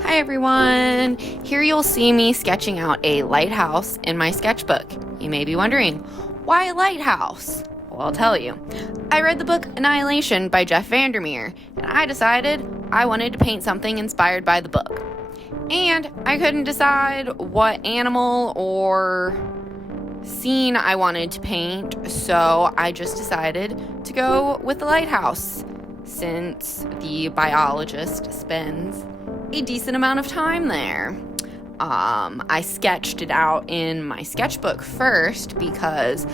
Hi everyone! Here you'll see me sketching out a lighthouse in my sketchbook. You may be wondering, why a lighthouse? Well, I'll tell you. I read the book Annihilation by Jeff Vandermeer, and I decided I wanted to paint something inspired by the book. And I couldn't decide what animal or scene I wanted to paint, so I just decided to go with the lighthouse, since the biologist spends a decent amount of time there. I sketched it out in my sketchbook first because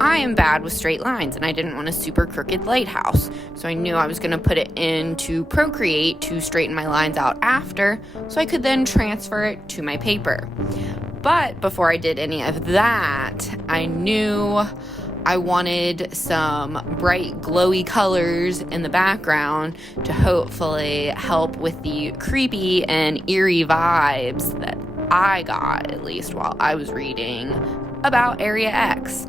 I am bad with straight lines and I didn't want a super crooked lighthouse. So I knew I was going to put it into Procreate to straighten my lines out after, so I could then transfer it to my paper. But before I did any of that, I knew I wanted some bright, glowy colors in the background to hopefully help with the creepy and eerie vibes that I got, at least while I was reading about Area X.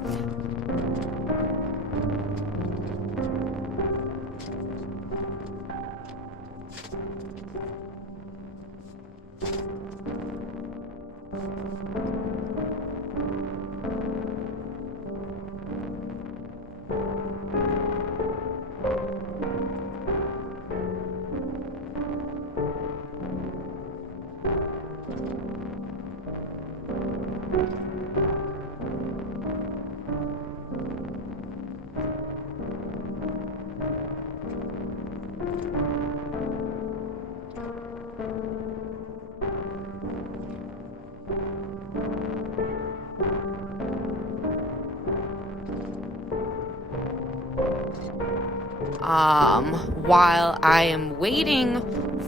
While I am waiting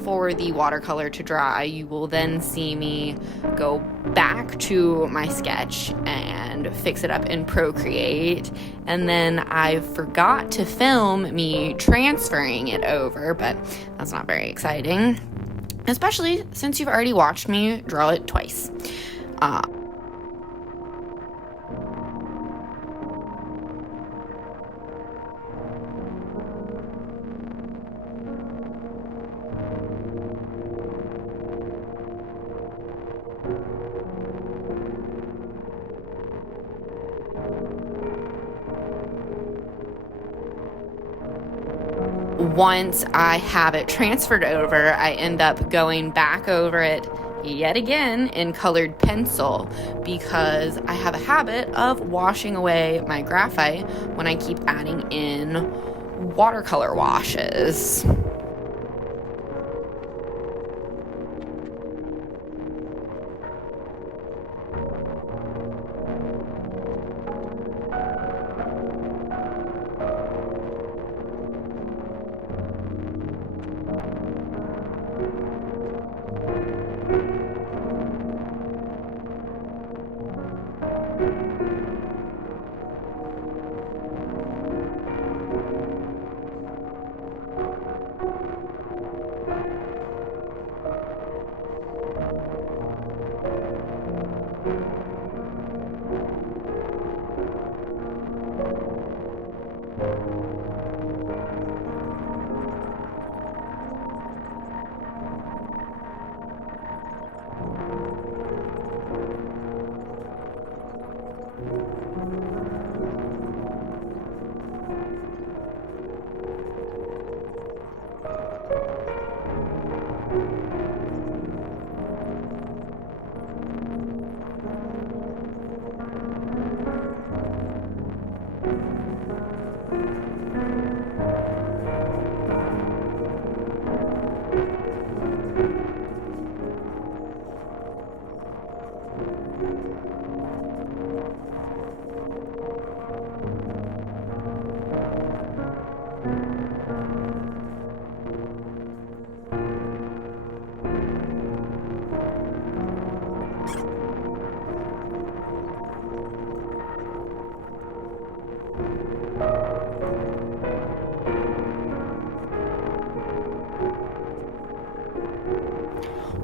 for the watercolor to dry, you will then see me go back to my sketch and fix it up in Procreate. And then I forgot to film me transferring it over, but that's not very exciting, especially since you've already watched me draw it twice. Once I have it transferred over, I end up going back over it yet again in colored pencil because I have a habit of washing away my graphite when I keep adding in watercolor washes.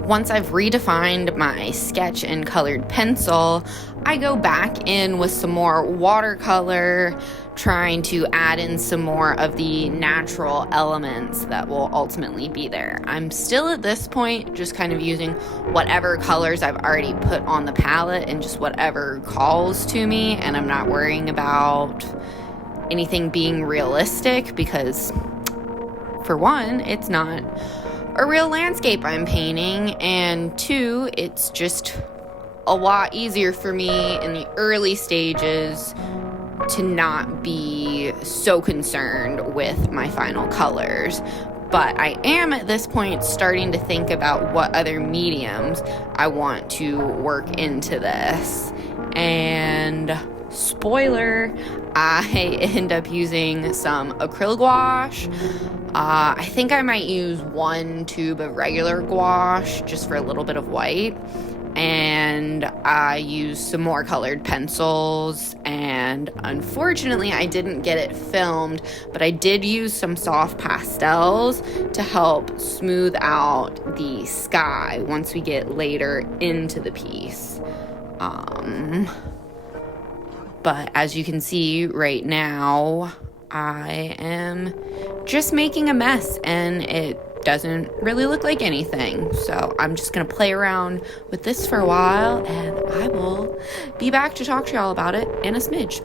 Once I've redefined my sketch in colored pencil, I go back in with some more watercolor, trying to add in some more of the natural elements that will ultimately be there. I'm still at this point just kind of using whatever colors I've already put on the palette and just whatever calls to me, and I'm not worrying about anything being realistic because, for one, it's not a real landscape I'm painting, and two, it's just a lot easier for me in the early stages to not be so concerned with my final colors. But I am at this point starting to think about what other mediums I want to work into this. And spoiler, I end up using some acrylic gouache. I think I might use 1 tube of regular gouache just for a little bit of white. And I used some more colored pencils, and unfortunately I didn't get it filmed, but I did use some soft pastels to help smooth out the sky once we get later into the piece. But as you can see right now, I am just making a mess, and it doesn't really look like anything. So I'm just gonna play around with this for a while, and I will be back to talk to y'all about it in a smidge.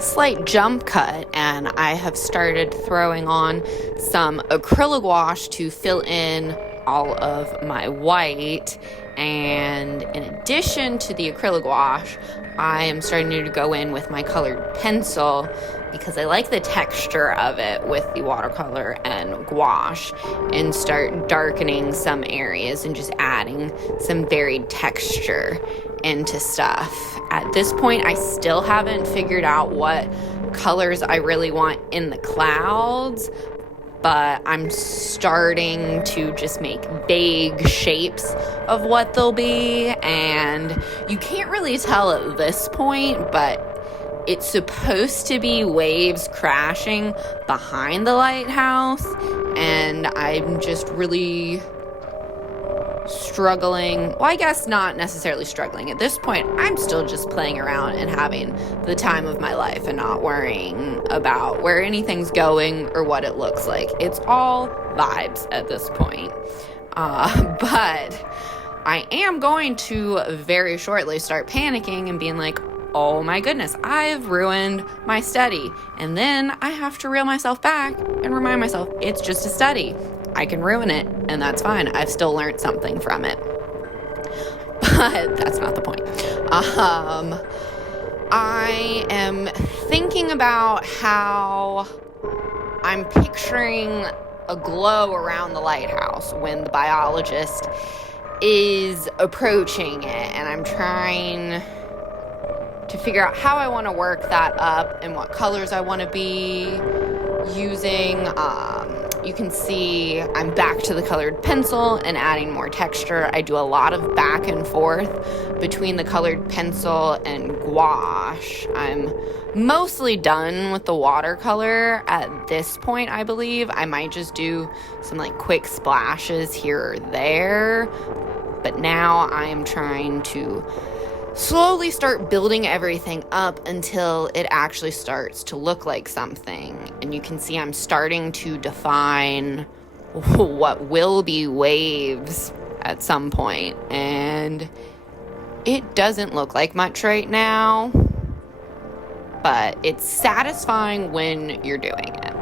Slight jump cut, and I have started throwing on some acrylic gouache to fill in all of my white. And in addition to the acrylic gouache, I am starting to go in with my colored pencil because I like the texture of it with the watercolor and gouache, and start darkening some areas and just adding some varied texture into stuff. At this point, I still haven't figured out what colors I really want in the clouds, but I'm starting to just make vague shapes of what they'll be, and you can't really tell at this point, but it's supposed to be waves crashing behind the lighthouse, and I'm just really struggling. Well, I guess not necessarily struggling. At this point, I'm still just playing around and having the time of my life and not worrying about where anything's going or what it looks like. It's all vibes at this point. But I am going to very shortly start panicking and being like, oh my goodness, I've ruined my study. And then I have to reel myself back and remind myself it's just a study. I can ruin it, and that's fine. I've still learned something from it. But that's not the point. I am thinking about how I'm picturing a glow around the lighthouse when the biologist is approaching it, and I'm trying to figure out how I want to work that up and what colors I want to be using. You can see I'm back to the colored pencil and adding more texture. I do a lot of back and forth between the colored pencil and gouache. I'm mostly done with the watercolor at this point, I believe. I might just do some like quick splashes here or there, but now I am trying to slowly start building everything up until it actually starts to look like something. And you can see I'm starting to define what will be waves at some point. And it doesn't look like much right now, but it's satisfying when you're doing it.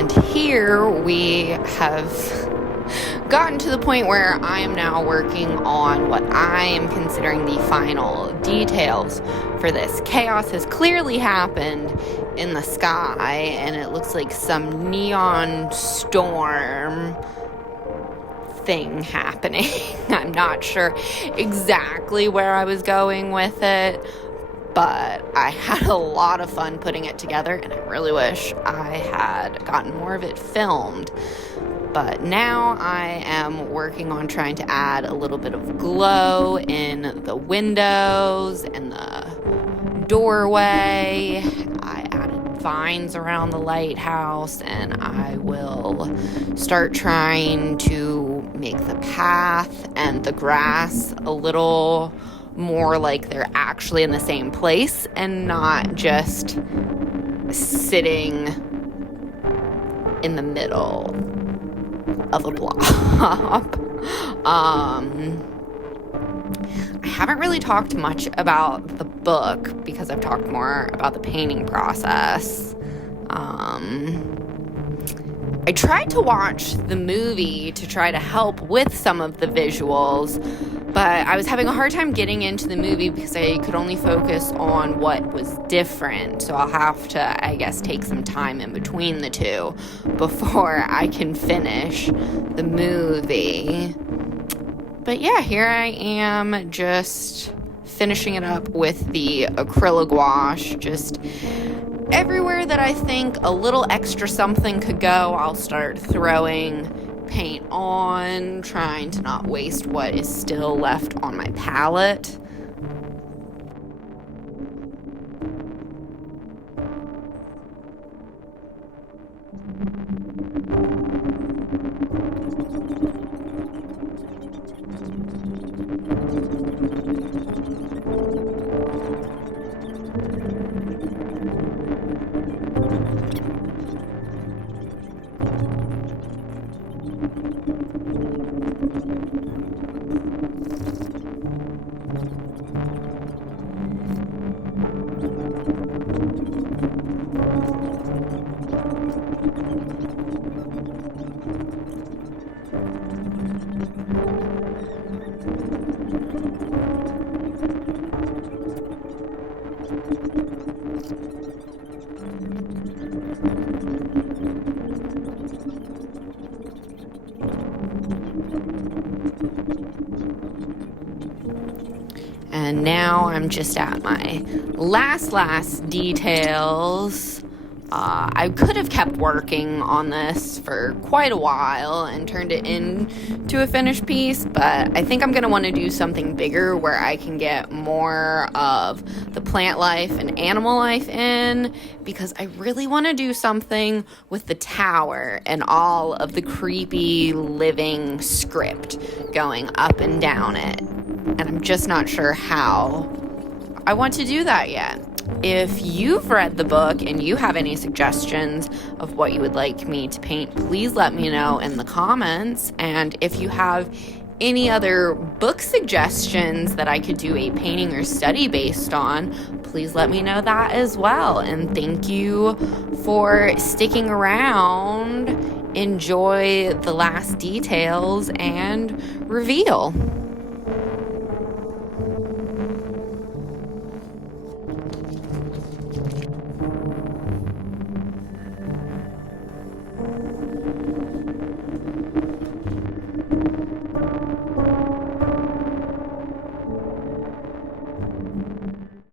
And here we have gotten to the point where I am now working on what I am considering the final details for this. Chaos has clearly happened in the sky, and it looks like some neon storm thing happening. I'm not sure exactly where I was going with it, but I had a lot of fun putting it together, and I really wish I had gotten more of it filmed. But now I am working on trying to add a little bit of glow in the windows and the doorway. I added vines around the lighthouse, and I will start trying to make the path and the grass a little more like they're actually in the same place and not just sitting in the middle of a blob. I haven't really talked much about the book because I've talked more about the painting process. I tried to watch the movie to try to help with some of the visuals, but I was having a hard time getting into the movie because I could only focus on what was different. So I'll have to, I guess, take some time in between the two before I can finish the movie. But yeah, here I am just finishing it up with the acrylic gouache. Just everywhere that I think a little extra something could go, I'll start throwing paint on, trying to not waste what is still left on my palette. And now I'm just at my last details. I could have kept working on this for quite a while and turned it into a finished piece, but I think I'm going to want to do something bigger where I can get more of the plant life and animal life in, because I really want to do something with the tower and all of the creepy living script going up and down it. And I'm just not sure how I want to do that yet. If you've read the book and you have any suggestions of what you would like me to paint, please let me know in the comments. And if you have any other book suggestions that I could do a painting or study based on, please let me know that as well. And thank you for sticking around. Enjoy the last details and reveal.